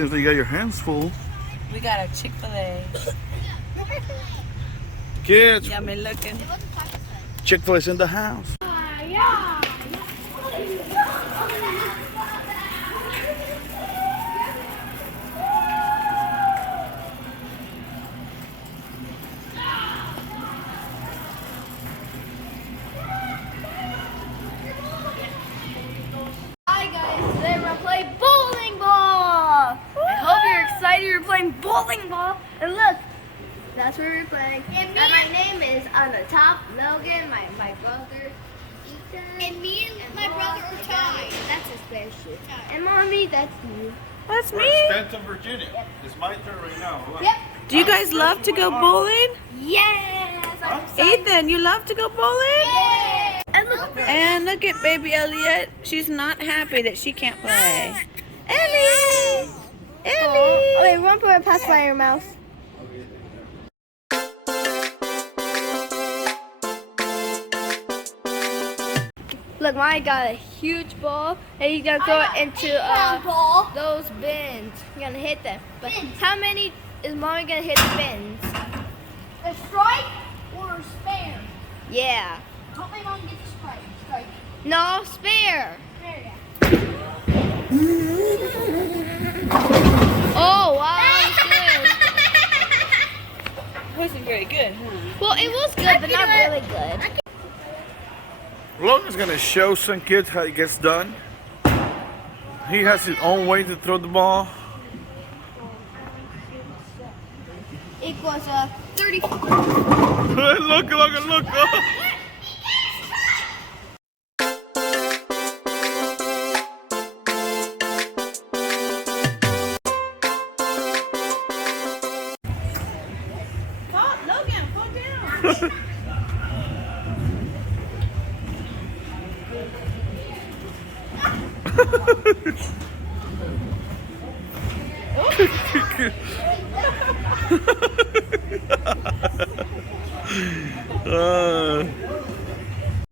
Seems like you got your hands full. We got a Chick-fil-A. Kids, Yeah, me looking. Chick-fil-A's in the house. Hi guys, today we're gonna play bowling ball. I hope you're excited you're playing bowling ball. And look, that's where we're playing. And my name is on the top, Logan, my brother, Ethan. And me and my brother are tied. That's a spaceship. And mommy, that's you. That's me. Stanton, Virginia. It's my turn right now. Look. Yep. Do you guys love to go bowling? Yes. I'm excited. Ethan, you love to go bowling? Yay. And look. And look at baby Elliot. She's not happy that she can't play. Ellie! Ellie! Okay, run for a pass by your mouse. Look, Maya got a huge ball, and he's gonna throw it into those bins. You're gonna hit them. But how many is Mommy gonna hit the bins? A strike or a spare? Yeah. Help my mom get the strike. Strike. No, spare. There you Oh, wow, that was good. Wasn't very good, huh? Well, it was good, but not really good. Logan's gonna show some kids how it gets done. He has his own way to throw the ball. Equals 30. Look. Logan, fall down.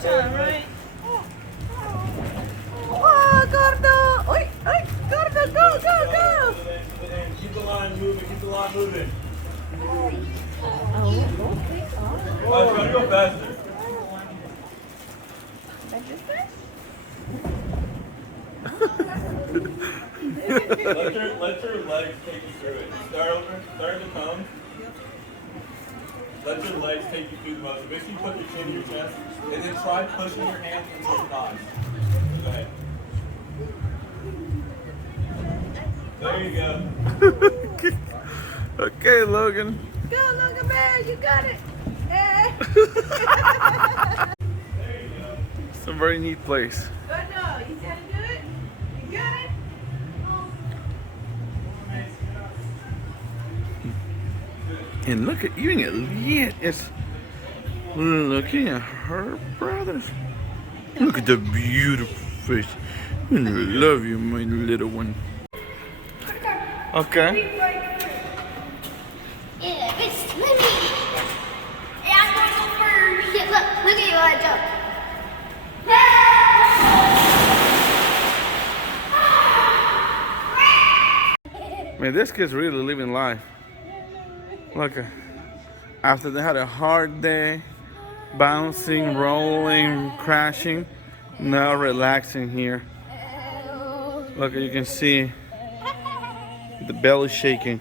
Right. Oh, Gordo! Oi, Gordo, go! Keep the line moving. Oh, gotta go faster. Let your legs take you through it. Start at the cone. Let your legs take you through the motion. Make sure you put your chin to your chest, and then try pushing your hands into your thighs. Go ahead. There you go. Okay, Logan. Go, Logan Bear, you got it. It's a very neat place. Oh no, you gotta do it. You got it. And look at even Elliot is looking at her brothers. Look at the beautiful face. I love you, my little one. Okay. Yeah, it's swimming. Yeah, I'm going to go first. Yeah, look at you when I jump. Man, this kid's really living life. Look, after they had a hard day, bouncing, rolling, crashing, now relaxing here. Look, you can see the belly shaking.